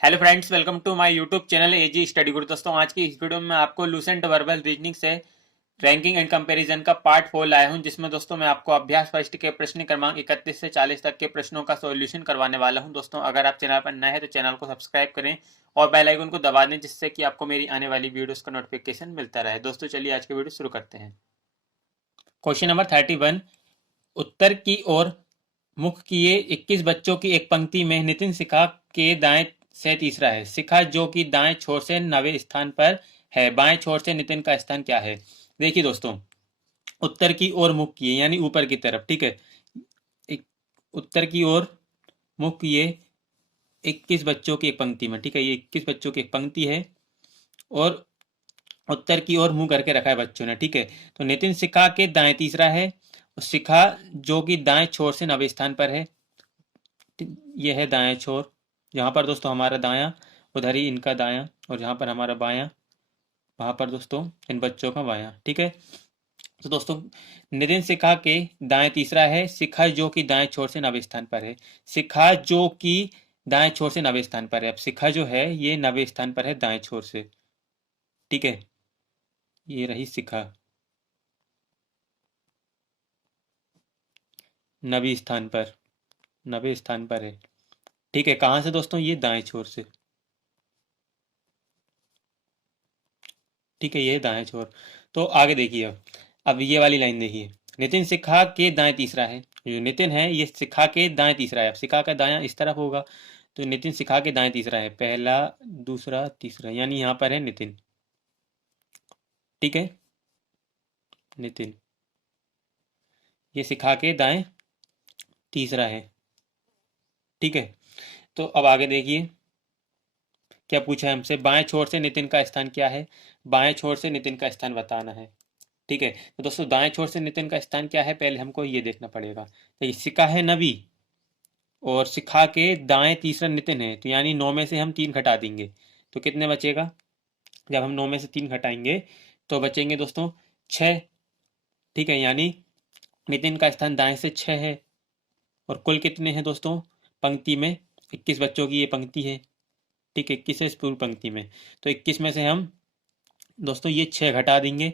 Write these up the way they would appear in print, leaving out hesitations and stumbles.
Hello friends, welcome to my YouTube channel AG study guru. दोस्तों, आज की इस वीडियो में मैं आपको लूसेंट वर्बल रीजनिंग से रैंकिंग एंड कंपैरिजन का पार्ट 4 लाया हूं, जिसमें दोस्तों मैं आपको अभ्यास फर्स्ट के प्रश्न क्रमांक 31 से 40 तक के प्रश्नों का सॉल्यूशन करवाने वाला हूं। दोस्तों, अगर आप चैनल पर नए हैं तो चैनल को सब्सक्राइब करें और बेल आइकन को दबा दें, जिससे कि आपको मेरी आने वाली वीडियोस का नोटिफिकेशन मिलता रहे। दोस्तों, चलिए आज की वीडियो शुरू करते हैं। Question number 31। उत्तर की ओर मुख किए 21 बच्चों की एक पंक्ति में नितिन शिखा के दाएं से तीसरा है। शिखा जो कि दाएं छोर से 9वें स्थान पर है, बाएं छोर से नितिन का स्थान क्या है? देखिए दोस्तों, उत्तर की ओर मुख किए यानी ऊपर की तरफ, ठीक है। उत्तर की ओर मुख किए 21 बच्चों की एक पंक्ति में, ठीक है। ये 21 बच्चों की एक पंक्ति है और उत्तर की ओर मुंह करके रखा है बच्चों ने, ठीक है। तो नितिन शिखा के दाएं तीसरा है, शिखा जो कि दाएं छोर से 9वें स्थान पर है। ये है दाएं छोर, जहाँ पर दोस्तों हमारा दायां, उधर ही इनका दायां, और जहाँ पर हमारा बायां, वहाँ पर दोस्तों इन बच्चों का बायां, ठीक है। तो दोस्तों, नितिन शिखा के दाएं तीसरा है, शिखा जो कि दाएं छोर से 9वें स्थान पर है। शिखा जो कि दाएं छोर से 9वें स्थान पर है। अब शिखा जो है ये 9वें स्थान पर है दाएं छोर से, ठीक है। ये रही शिखा 9वें स्थान पर, 9वें स्थान पर है, ठीक है। कहाँ से दोस्तों? ये दाएं छोर से, ठीक है। ये दाएं छोर। तो आगे देखिए, अब ये वाली लाइन देखिए, नितिन शिखा के दाएं तीसरा है। जो नितिन है ये शिखा के दाएं तीसरा है। अब शिखा का दायां इस तरफ होगा, तो नितिन शिखा के दाएं तीसरा है, पहला दूसरा तीसरा, यानी यहाँ पर है नितिन, ठीक है। नितिन ये शिखा के दाएं तीसरा है, ठीक है। तो अब आगे देखिए क्या पूछा है हमसे, बाएं छोर से नितिन का स्थान क्या है? बाएं छोर से नितिन का स्थान बताना है, ठीक है। तो दोस्तों, दाएं छोर से नितिन का स्थान क्या है, पहले हमको ये देखना पड़ेगा। तो शिखा है 9वीं और शिखा के दाएं तीसरा नितिन है, तो यानी 9 में से हम 3 घटा देंगे तो कितने बचेगा? जब हम 9 में से 3 घटाएंगे तो बचेंगे दोस्तों 6, ठीक है। यानी नितिन का स्थान दाएं से 6 है। और कुल कितने हैं दोस्तों पंक्ति में? 21 बच्चों की ये पंक्ति है, ठीक है। 21 है इस पूरी पंक्ति में, तो 21 में से हम दोस्तों ये 6 घटा देंगे,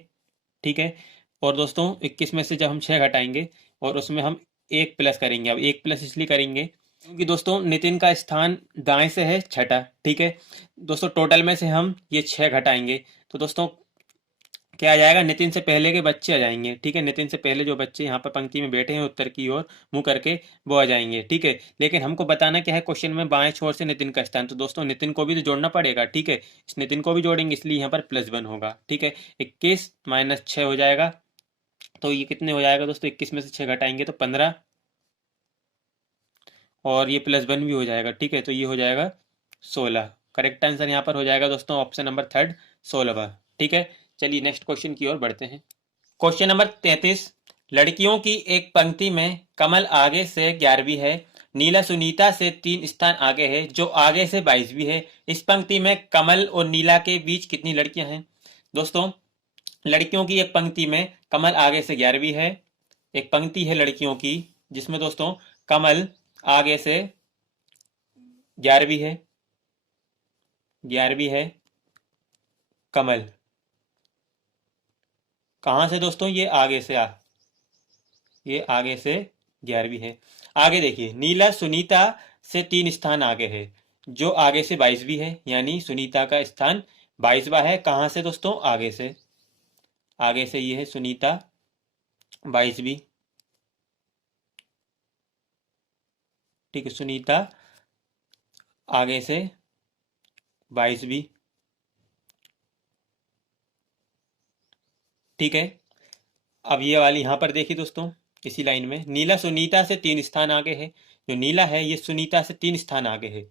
ठीक है। और दोस्तों 21 में से जब हम 6 घटाएंगे और उसमें हम 1 प्लस करेंगे। अब 1 प्लस इसलिए करेंगे क्योंकि दोस्तों नितिन का स्थान दाएं से है छठा, ठीक है। दोस्तों टोटल में से हम ये 6 घटाएंगे तो दोस्तों क्या आ जाएगा, नितिन से पहले के बच्चे आ जाएंगे, ठीक है। नितिन से पहले जो बच्चे यहाँ पर पंक्ति में बैठे हैं उत्तर की ओर मुंह करके, वो आ जाएंगे, ठीक है। लेकिन हमको बताना क्या है क्वेश्चन में, बाएं छोर से नितिन का स्थान, तो दोस्तों नितिन को भी तो जोड़ना पड़ेगा, ठीक है। इस नितिन को भी जोड़ेंगे, इसलिए यहाँ पर +1 होगा, ठीक है। 21 - 6 हो जाएगा, तो ये कितने हो जाएगा दोस्तों? 21 में से 6 घटाएंगे तो 15, और ये +1 भी हो जाएगा, ठीक है। तो ये हो जाएगा 16। करेक्ट आंसर यहाँ पर हो जाएगा दोस्तों ऑप्शन नंबर थर्ड, 16, ठीक है। चलिए नेक्स्ट क्वेश्चन की ओर बढ़ते हैं। Question number 33। लड़कियों की एक पंक्ति में कमल आगे से 11वीं है, नीला सुनीता से 3 स्थान आगे है, जो आगे से 22वीं है। इस पंक्ति में कमल और नीला के बीच कितनी लड़कियां हैं? दोस्तों, लड़कियों की एक पंक्ति में कमल आगे से 11वीं है, एक पंक्ति है लड़कियों की जिसमें दोस्तों कमल आगे से 11वीं है, 11वीं है कमल। कहाँ से दोस्तों? ये आगे से 11वीं है। आगे देखिए, नीला सुनीता से 3 स्थान आगे है, जो आगे से 22वीं है, यानी सुनीता का स्थान 22वां है। कहाँ से दोस्तों? आगे से ये है सुनीता 22वीं, ठीक है। सुनीता आगे से 22वीं, ठीक है। अब ये वाली यहाँ पर देखिए दोस्तों, इसी लाइन में नीला सुनीता से 3 स्थान आगे है। जो नीला है ये सुनीता से 3 स्थान आगे है,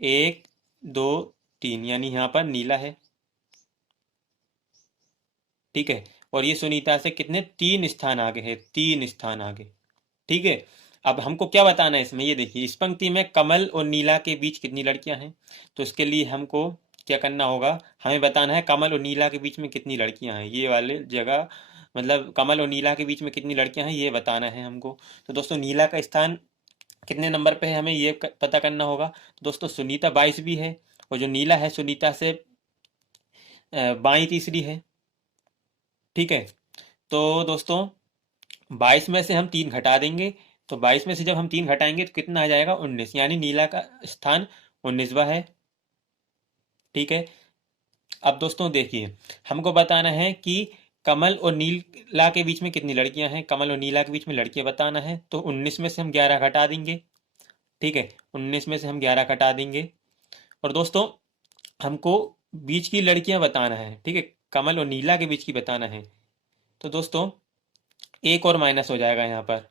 1 2 3, यानी यहाँ पर नीला है, ठीक है। और ये सुनीता से कितने? 3 स्थान आगे है, 3 स्थान आगे, ठीक है। अब हमको क्या बताना है इसमें, ये देखिए, इस पंक्ति में कमल और नीला के बीच कितनी लड़कियां हैं? तो इसके लिए हमको क्या करना होगा, हमें बताना है कमल और नीला के बीच में कितनी लड़कियां हैं, ये वाले जगह, मतलब कमल और नीला के बीच में कितनी लड़कियां हैं ये बताना है हमको। तो दोस्तों नीला का स्थान कितने नंबर पे है हमें ये पता करना होगा। दोस्तों सुनीता 22वीं है, और जो नीला है सुनीता से बाई तीसरी है। ठीक है, तो दोस्तों 22 में से हम 3 घटा देंगे, तो 22 में से जब हम 3 घटाएंगे तो कितना आ जाएगा 19, यानी नीला का स्थान 19वां है। ठीक है, अब दोस्तों देखिए, हमको बताना है कि कमल और नीला के बीच में कितनी लड़कियां हैं। कमल और नीला के बीच में लड़कियां बताना है, तो 19 में से हम 11 घटा देंगे। ठीक है, 19 में से हम 11 घटा देंगे। और दोस्तों हमको बीच की लड़कियां बताना है। ठीक है, कमल और नीला के बीच की बताना है, तो दोस्तों एक और माइनस हो जाएगा यहाँ पर।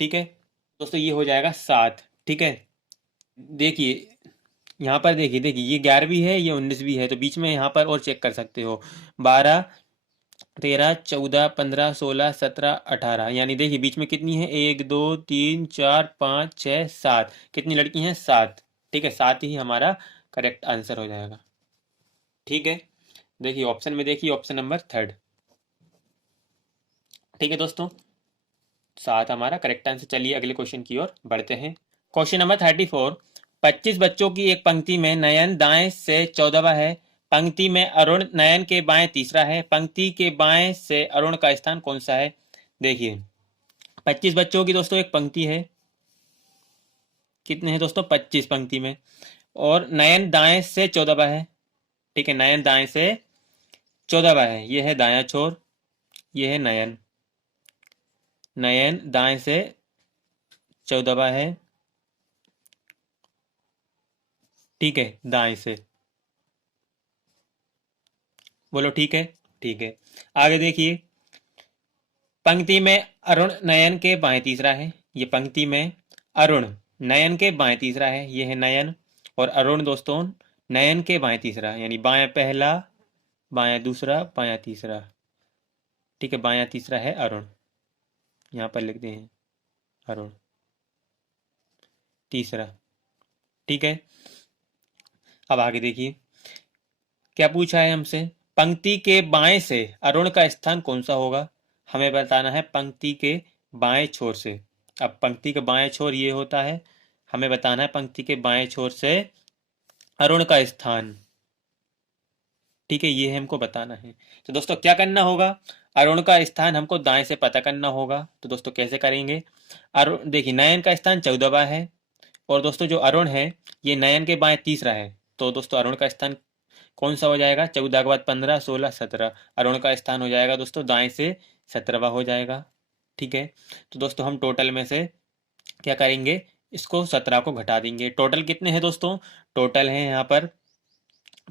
ठीक है दोस्तों, ये हो जाएगा 7। ठीक है, देखिए यहाँ पर देखिए देखिए ये 11वीं है, ये 19वीं है, तो बीच में यहाँ पर और चेक कर सकते हो। 12, 13, 14, 15, 16, 17, 18, यानी देखिए बीच में कितनी है, 1, 2, 3, 4, 5, 6, 7। कितनी लड़की हैं, 7। ठीक है, 7 ही हमारा करेक्ट आंसर हो जाएगा। ठीक है, देखिए ऑप्शन में, देखिए ऑप्शन नंबर 3। ठीक है दोस्तों, 7 हमारा करेक्ट आंसर। चलिए अगले क्वेश्चन की ओर बढ़ते हैं। Question number 34। 25 बच्चों की एक पंक्ति में नयन दाएं से 14वां है, पंक्ति में अरुण नयन के बाएं तीसरा है, पंक्ति के बाएं से अरुण का स्थान कौन सा है। देखिए 25 बच्चों की दोस्तों एक पंक्ति है, कितने हैं दोस्तों 25 पंक्ति में, और नयन दाएं से 14वां है। ठीक है, नयन दाएं से 14वां है, यह है दाया छोर, यह है नयन। नयन दाएं से 14वां है। ठीक है, दाएं से, बोलो ठीक है। ठीक है, आगे देखिए, पंक्ति में अरुण नयन के बाएं तीसरा है, ये पंक्ति में अरुण नयन के बाएं तीसरा है, ये है नयन, और अरुण दोस्तों नयन के बाएं तीसरा, यानी बाएं पहला, बायां दूसरा, बायां तीसरा। ठीक है, बायां तीसरा है अरुण, यहाँ पर लिखते हैं अरुण तीसरा। ठीक है, अब आगे देखिए क्या पूछा है हमसे, पंक्ति के बाएं से अरुण का स्थान कौन सा होगा। हमें बताना है पंक्ति के बाएं छोर से। अब पंक्ति के बाएं छोर ये होता है, हमें बताना है पंक्ति के बाएं छोर से अरुण का स्थान। ठीक है, ये हमको बताना है। तो दोस्तों क्या करना होगा, अरुण का स्थान हमको दाएं से पता करना होगा। तो दोस्तों कैसे करेंगे, अरुण देखिए नयन का स्थान 14वां है, और दोस्तों जो अरुण है ये नयन के बाएं तीसरा है, तो दोस्तों अरुण का स्थान कौन सा हो जाएगा, 14 के बाद 15, 16, 17, अरुण का स्थान हो जाएगा दोस्तों दाएं से 17वां हो जाएगा। ठीक है, तो दोस्तों हम टोटल में से क्या करेंगे, इसको 17 को घटा देंगे। टोटल कितने हैं दोस्तों, टोटल है यहाँ पर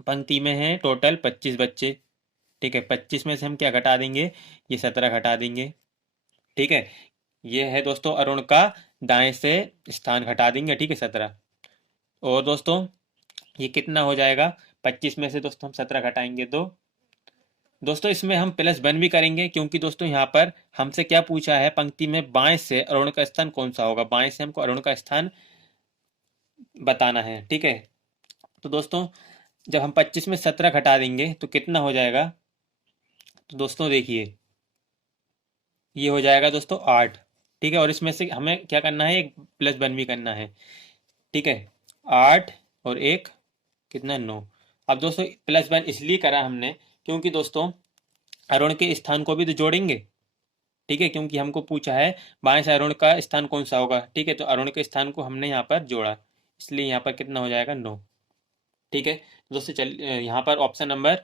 पंक्ति में है टोटल 25 बच्चे। ठीक है, 25 में से हम क्या घटा देंगे, ये 17 घटा देंगे। ठीक है, ये है दोस्तों अरुण का दाएं से स्थान घटा देंगे। ठीक है, 17, और दोस्तों ये कितना हो जाएगा, 25 में से दोस्तों हम 17 घटाएंगे तो दोस्तों इसमें हम +1 भी करेंगे, क्योंकि दोस्तों यहाँ पर हमसे क्या पूछा है, पंक्ति में बाएं से अरुण का स्थान कौन सा होगा, बाएं से हमको अरुण का स्थान बताना है। ठीक है, तो दोस्तों जब हम 25 में 17 घटा देंगे तो कितना हो जाएगा, तो दोस्तों देखिए ये हो जाएगा दोस्तों 8। ठीक है, और इसमें से हमें क्या करना है, एक +1 भी करना है। ठीक है, 8 और एक कितना 9। अब दोस्तों +1 इसलिए करा हमने क्योंकि दोस्तों अरुण के स्थान को भी तो जोड़ेंगे। ठीक है, क्योंकि हमको पूछा है बाएं से अरुण का स्थान कौन सा होगा। ठीक है, तो अरुण के स्थान को हमने यहाँ पर जोड़ा, इसलिए यहाँ पर कितना हो जाएगा 9। ठीक है दोस्तों, चल यहाँ पर ऑप्शन नंबर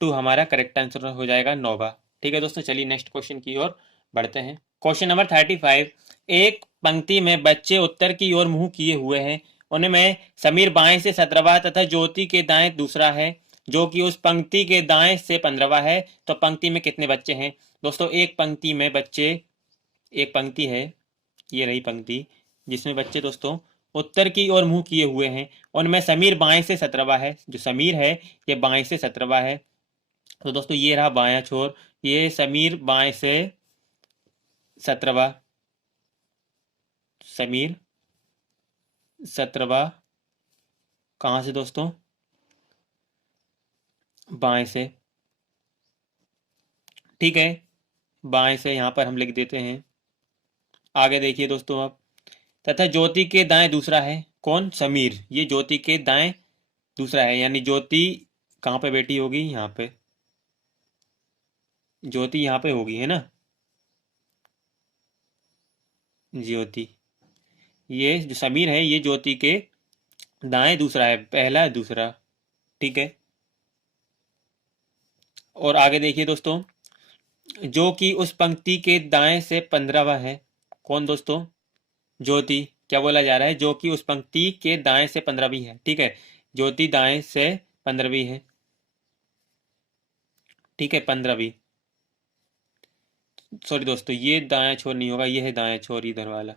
2 हमारा करेक्ट आंसर हो जाएगा 9वां। ठीक है दोस्तों, चलिए नेक्स्ट क्वेश्चन की ओर बढ़ते हैं। Question number 35। एक पंक्ति में बच्चे उत्तर की ओर मुंह किए हुए हैं, उनमें समीर बाएं से 17वां तथा ज्योति के दाएं दूसरा है, जो कि उस पंक्ति के दाएं से 15वां है। तो पंक्ति में कितने बच्चे हैं दोस्तों, एक पंक्ति में बच्चे, एक पंक्ति है, ये रही पंक्ति जिसमें बच्चे दोस्तों उत्तर की ओर मुंह किए हुए हैं, उनमें समीर बाएं से 17वां है, जो समीर है ये बाएं से 17वां है। तो दोस्तों ये रहा बायां छोर, ये समीर बाएं से 17वां, समीर 17वां कहाँ से दोस्तों, बाएं से। ठीक है, बाएं से यहाँ पर हम लिख देते हैं। आगे देखिए दोस्तों, अब तथा ज्योति के दाएं दूसरा है। कौन? समीर। ये ज्योति के दाएं दूसरा है, यानी ज्योति कहाँ पे बैठी होगी? यहाँ पे ज्योति यहाँ पे होगी, है ना? ज्योति, ये जो समीर है ये ज्योति के दाएं दूसरा है, पहला है दूसरा। ठीक है। और आगे देखिए दोस्तों, जो कि उस पंक्ति के दाएं से 15वां है। कौन दोस्तों? ज्योति। क्या बोला जा रहा है? जो कि उस पंक्ति के दाएं से 15वीं है। ठीक है, ज्योति दाएं से 15वीं है। ठीक है, 15वीं। सॉरी दोस्तों, ये दाएं छोर नहीं होगा, ये है दाएं छोर, इधर वाला।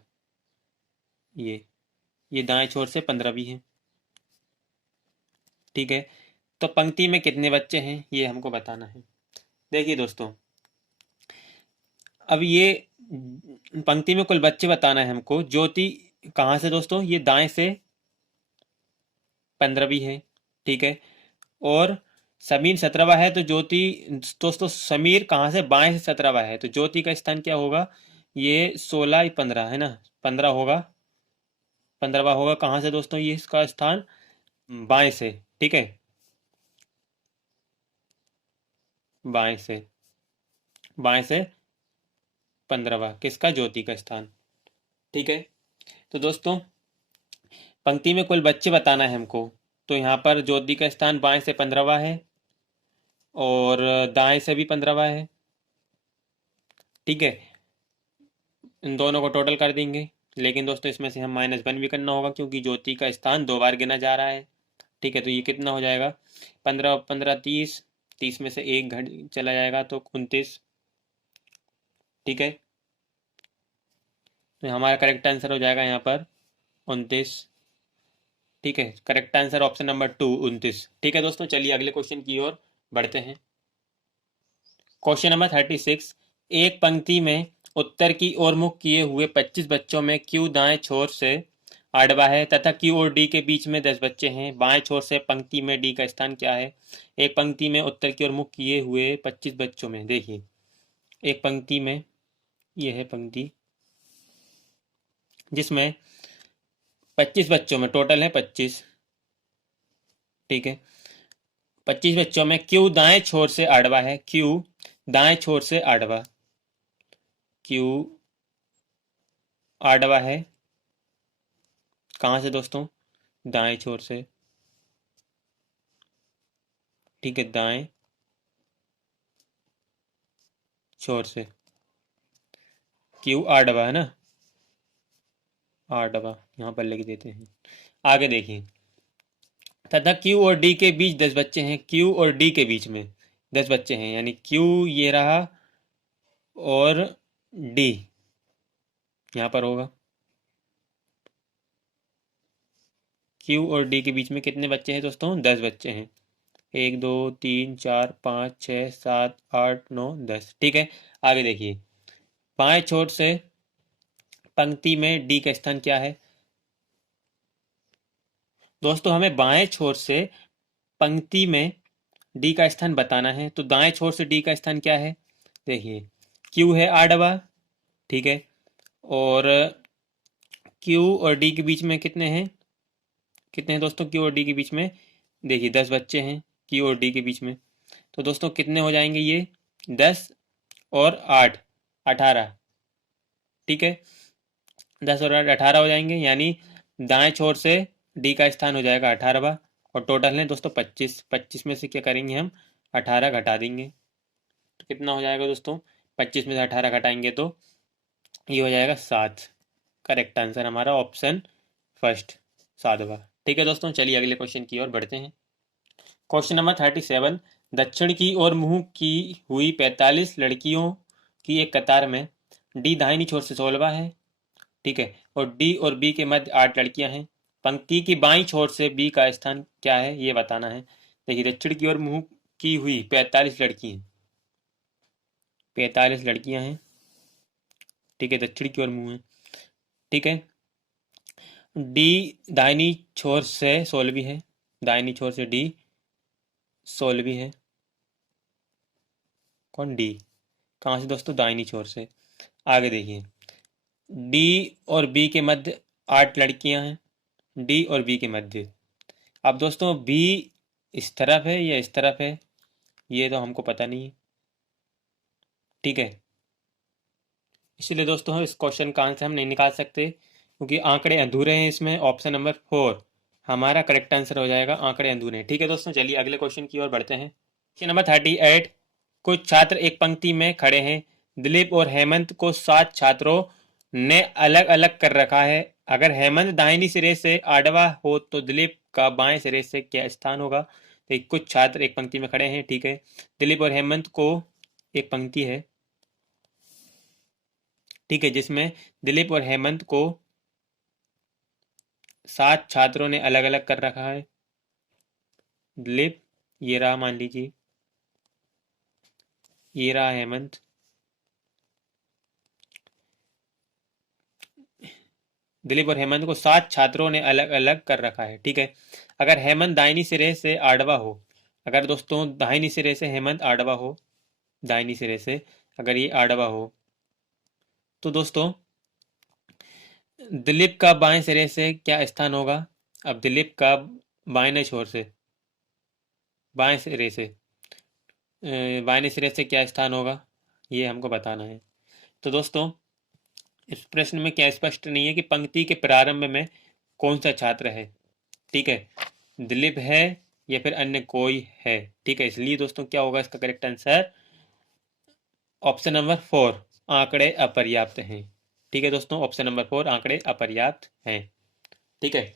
ये दाएं छोर से 15वीं है। ठीक है, तो पंक्ति में कितने बच्चे हैं ये हमको बताना है। देखिए दोस्तों, अब ये पंक्ति में कुल बच्चे बताना है हमको। ज्योति कहाँ से दोस्तों? ये दाएं से 15वीं है। ठीक है, और समीर 17वां है, तो ज्योति दोस्तों समीर कहाँ से? बाएं से 17वां है, तो ज्योति का स्थान क्या होगा? ये 16 15 है ना, 15 होगा, 15वां होगा। कहाँ से दोस्तों? ये इसका स्थान बाएं से। ठीक है, बाएं से, बाएं से 15वां किसका? ज्योति का स्थान। ठीक है, तो दोस्तों पंक्ति में कुल बच्चे बताना है हमको। तो यहाँ पर ज्योति का स्थान बाएं से 15वां है और दाएं से भी 15वां है। ठीक है, इन दोनों को टोटल कर देंगे, लेकिन दोस्तों इसमें से हम -1 भी करना होगा क्योंकि ज्योति का स्थान 2 बार गिना जा रहा है। ठीक है, तो ये कितना हो जाएगा? 15 15 30, 30 में से एक घट चला जाएगा तो 29। ठीक है, तो हमारा करेक्ट आंसर हो जाएगा यहाँ पर 29। ठीक है, करेक्ट आंसर ऑप्शन नंबर 2, 29। ठीक है दोस्तों, चलिए अगले क्वेश्चन की ओर बढ़ते हैं। Question number 36। एक पंक्ति में उत्तर की ओर मुख किए हुए 25 बच्चों में क्यू दाएं छोर से आडवा है तथा क्यू और डी के बीच में 10 बच्चे हैं। बाएं छोर से पंक्ति में डी का स्थान क्या है? एक पंक्ति में उत्तर की ओर मुख किए हुए 25 बच्चों में, देखिए एक पंक्ति में, यह है पंक्ति जिसमें 25 बच्चों में, टोटल है 25। ठीक है, 25 बच्चों में क्यू दाएं छोर से आडवा है। क्यू दाएं छोर से आडवा, क्यू आडवा है कहाँ से दोस्तों? दाएं छोर से। ठीक है, दाएं छोर से क्यू आडवा है ना, आडवा यहाँ पर लिख देते हैं। आगे देखिए, तथा क्यू और डी के बीच 10 बच्चे हैं। क्यू और डी के बीच में 10 बच्चे हैं, यानी क्यू ये रहा और डी यहाँ पर होगा। क्यू और डी के बीच में कितने बच्चे हैं दोस्तों? 10 बच्चे हैं। 1 2 3 4 5 6 7 8 9 10। ठीक है, आगे देखिए, बाएं छोर से पंक्ति में डी का स्थान क्या है? दोस्तों हमें बाएं छोर से पंक्ति में डी का स्थान बताना है, तो दाएं छोर से डी का स्थान क्या है? देखिए क्यू है आडवा। ठीक है, और क्यू और डी के बीच में कितने हैं? कितने हैं दोस्तों क्यू और डी के बीच में? देखिए 10 बच्चे हैं क्यू और डी के बीच में। तो दोस्तों कितने हो जाएंगे ये? 10 और 8, 18। ठीक है, 10 और 8 18 हो जाएंगे, यानी दाएं छोर से डी का स्थान हो जाएगा 18वां। और टोटल है दोस्तों 25। 25 में से क्या करेंगे हम? 18 घटा देंगे, तो कितना हो जाएगा दोस्तों? 25 में से 18 घटाएंगे तो ये हो जाएगा 7। करेक्ट आंसर हमारा ऑप्शन फर्स्ट, 7वां। ठीक है दोस्तों, चलिए अगले क्वेश्चन की ओर बढ़ते हैं। Question number 37। दक्षिण की ओर मुंह की हुई 45 लड़कियों की एक कतार में डी दाहिनी छोर से 16वां है। ठीक है, और डी और बी के मध्य 8 लड़कियां हैं। पंक्ति की बाईं छोर से बी का स्थान क्या है ये बताना है। देखिए दक्षिण की ओर मुंह की हुई 45 लड़की हैं, 45 लड़कियां हैं। ठीक है, दक्षिण की ओर मुंह है। ठीक है, डी दाहिनी छोर से 16वीं है, दाहिनी छोर से डी 16वीं है। कौन? डी। कहाँ से दोस्तों? दाहिनी छोर से। आगे देखिए, डी और बी के मध्य 8 लड़कियां हैं डी और बी के मध्य। अब दोस्तों बी इस तरफ है या इस तरफ है, ये तो हमको पता नहीं है। ठीक है, इसलिए दोस्तों इस क्वेश्चन का आंसर हम नहीं निकाल सकते क्योंकि आंकड़े अधूरे हैं। इसमें ऑप्शन नंबर 4 हमारा करेक्ट आंसर हो जाएगा, आंकड़े अधूरे हैं। ठीक है दोस्तों, चलिए अगले क्वेश्चन की ओर बढ़ते हैं। क्वेश्चन नंबर 38, कुछ छात्र एक पंक्ति में खड़े हैं। दिलीप और हेमंत को 7 छात्रों ने अलग अलग कर रखा है। अगर हेमंत दाहिनी सिरे से आडवा हो तो दिलीप का बाएं सिरे से क्या स्थान होगा। तो कुछ छात्र एक पंक्ति में खड़े हैं, ठीक है। दिलीप और हेमंत को एक पंक्ति है, ठीक है, जिसमें दिलीप और हेमंत को 7 छात्रों ने अलग अलग कर रखा है। दिलीप ये रहा, मान लीजिए ये रहा हेमंत, दिलीप और हेमंत को 7 छात्रों ने अलग अलग कर रखा है, ठीक है। अगर हेमंत दाहिनी सिरे से आडवा हो, अगर दोस्तों दाहिनी सिरे से हेमंत आडवा हो, दाहिनी सिरे से अगर ये आडवा हो तो दोस्तों दिलीप का बाएं सिरे से क्या स्थान होगा। अब दिलीप का बाएं छोर से, बाएं सिरे से बाएं सिरे से क्या स्थान होगा, ये हमको बताना है। तो दोस्तों इस प्रश्न में क्या स्पष्ट नहीं है कि पंक्ति के प्रारंभ में कौन सा छात्र है, ठीक है, दिलीप है या फिर अन्य कोई है, ठीक है। इसलिए दोस्तों क्या होगा इसका करेक्ट आंसर, ऑप्शन नंबर 4 आंकड़े अपर्याप्त हैं। ठीक है दोस्तों, ऑप्शन नंबर 4 आंकड़े अपर्याप्त हैं। ठीक है,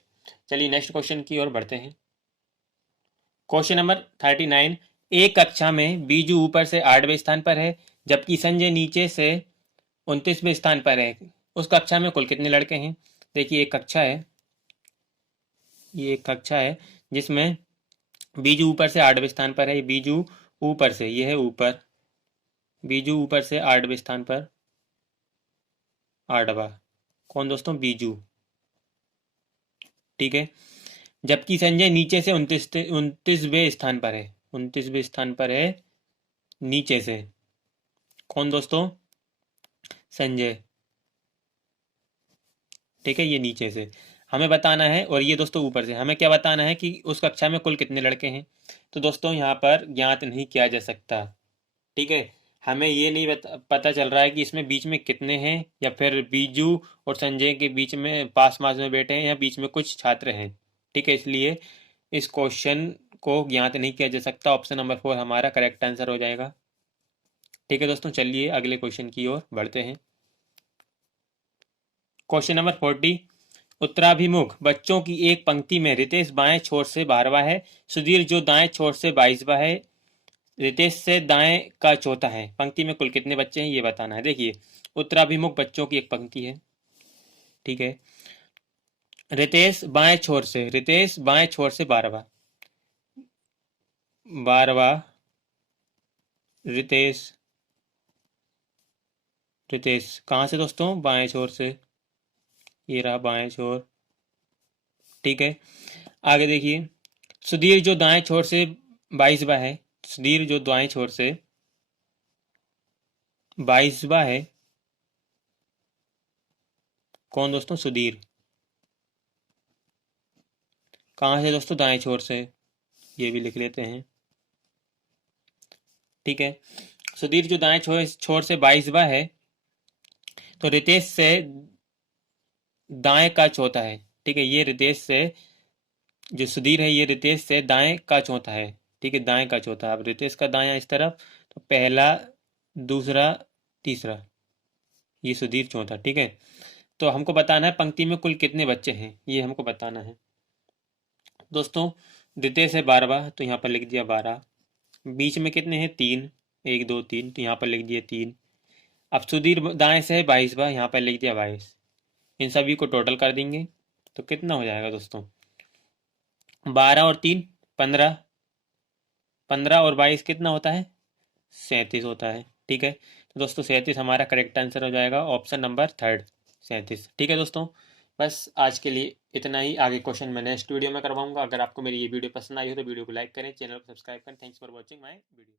चलिए नेक्स्ट क्वेश्चन की ओर बढ़ते हैं। क्वेश्चन नंबर 39, एक कक्षा में बीजू ऊपर से 8वें स्थान पर है जबकि संजय नीचे से 29वें स्थान पर है। उस कक्षा में कुल कितने लड़के हैं। देखिए एक कक्षा है, ये एक कक्षा है जिसमें बीजू ऊपर से 8वें स्थान पर है। ये बीजू ऊपर से, ये है ऊपर, बीजू ऊपर से 8वें स्थान पर, 8वां कौन दोस्तों, बीजू, ठीक है। जबकि संजय नीचे से 29वें स्थान पर है, 29वें स्थान पर है नीचे से, कौन दोस्तों, संजय, ठीक है, ये नीचे से हमें बताना है और ये दोस्तों ऊपर से हमें क्या बताना है कि उस कक्षा में कुल कितने लड़के हैं। तो दोस्तों यहाँ पर ज्ञात नहीं किया जा सकता, ठीक है। हमें ये नहीं पता चल रहा है कि इसमें बीच में कितने हैं या फिर बीजू और संजय के बीच में पास पास में बैठे हैं या बीच में कुछ छात्र हैं, ठीक है। इसलिए इस क्वेश्चन को ज्ञात नहीं किया जा सकता, ऑप्शन नंबर 4 हमारा करेक्ट आंसर हो जाएगा। ठीक है दोस्तों, चलिए अगले क्वेश्चन की ओर बढ़ते हैं। क्वेश्चन नंबर 40, उत्तराभिमुख बच्चों की एक पंक्ति में रितेश बाएं छोर से 12वां है, सुधीर जो दाएं छोर से 22वां है, रितेश से दाएं का चौथा है। पंक्ति में कुल कितने बच्चे हैं ये बताना है। देखिए उत्तराभिमुख बच्चों की एक पंक्ति है, ठीक है। रितेश बाएं छोर से, रितेश बाएं छोर से 12वां, 12वां रितेश, रितेश कहाँ से दोस्तों, बाएं छोर से, ये रहा बाएं छोर, ठीक है। आगे देखिए सुधीर जो दाएं छोर से 22वां है, सुधीर जो दाएं छोर से 22वां है, कौन दोस्तों, सुधीर, कहाँ से दोस्तों, दाएं छोर से, ये भी लिख लेते हैं, ठीक है। सुधीर जो दाएं छोर से 22वां है तो रितेश से दाएं का चौथा है, ठीक है। ये रितेश से, जो सुधीर है ये रितेश से दाएं का चौथा है, ठीक है, दाएं का चौथा। अब रितेश का दायां इस तरफ, तो पहला, दूसरा, तीसरा, ये सुधीर चौथा, ठीक है। तो हमको बताना है पंक्ति में कुल कितने बच्चे हैं, ये हमको बताना है दोस्तों। रितेश है 12वां तो यहाँ पर लिख दिया 12, बीच में कितने हैं 3, 1 2 3 तो यहाँ पर लिख दिया 3। अब सुधीर दाएं से है 22वां, यहाँ पर लिख दिया 22। इन सभी को टोटल कर देंगे तो कितना हो जाएगा दोस्तों, 12 और 3 15, 15 और 22 कितना होता है, 37 होता है, ठीक है। तो दोस्तों 37 हमारा करेक्ट आंसर हो जाएगा, ऑप्शन नंबर 3 37। ठीक है दोस्तों, बस आज के लिए इतना ही। आगे क्वेश्चन मैं नेक्स्ट वीडियो में करवाऊंगा। अगर आपको मेरी ये वीडियो पसंद आई हो तो वीडियो को लाइक करें, चैनल को सब्सक्राइब करें। Thanks for watching my video.